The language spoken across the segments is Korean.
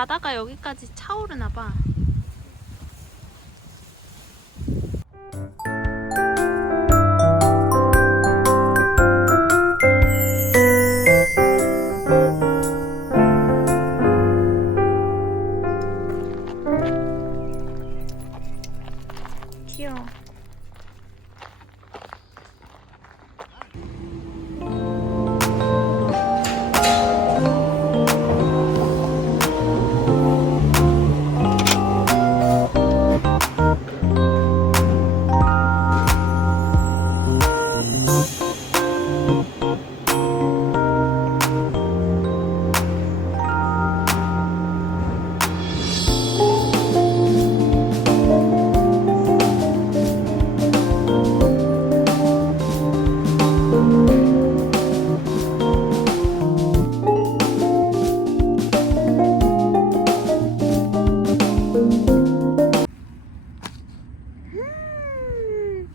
바다가 여기까지 차오르나 봐. 귀여워.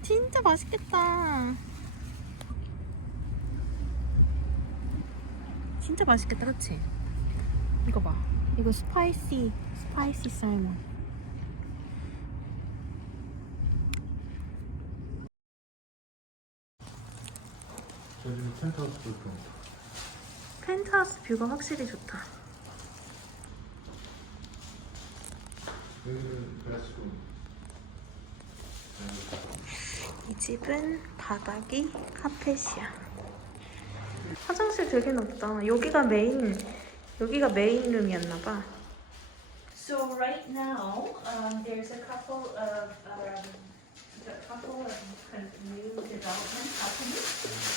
진짜 맛있겠다. 진짜 맛있겠다, 그치? 이거 봐. 이거 스파이시 살몬. 저기 펜트하우스 뷰. 펜트하우스 뷰가 확실히 좋다. 여기는 클래스룸. 이 집은 바닥이 카펫이야. 화장실 되게 넓다. 여기가 메인 룸이었나봐. So right now, there's a couple of kind of new development happening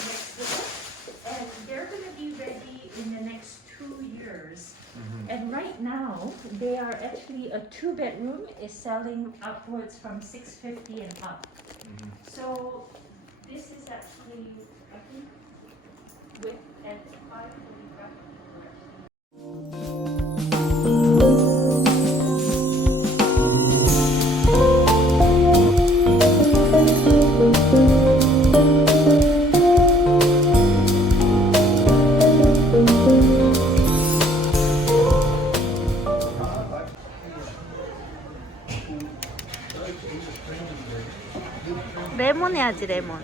next door, and they're going to be ready in the next 2 years. And right now, they are actually a 2-bedroom is selling upwards from $650 and up. So this is actually, I think, with and 545. 레몬 해야지, 레몬.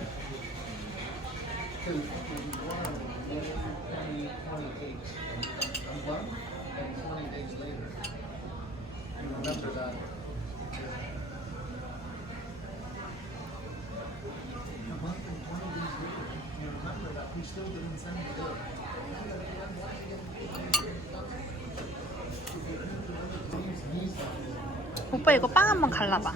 오빠 이거 빵 한번 갈라봐.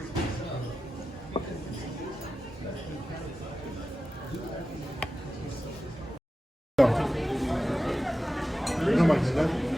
이거 맛있는데?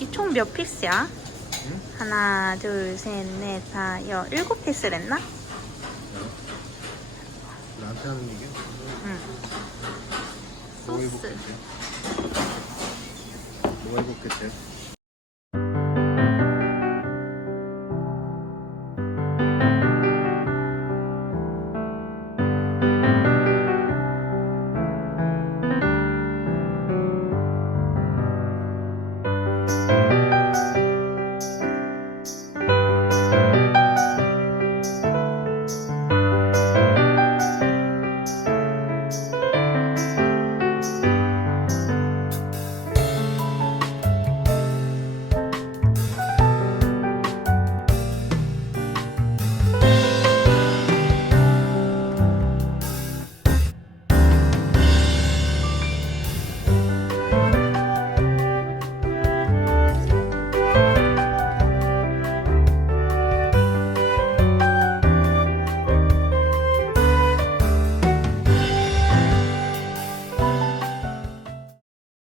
이 총 몇 피스야? 응? 하나, 둘, 셋, 넷, 다, 7피스를 했나? 나한테 하는 얘기야? 응. 뭐가 소스. 입었겠지? 뭐가 입었겠지?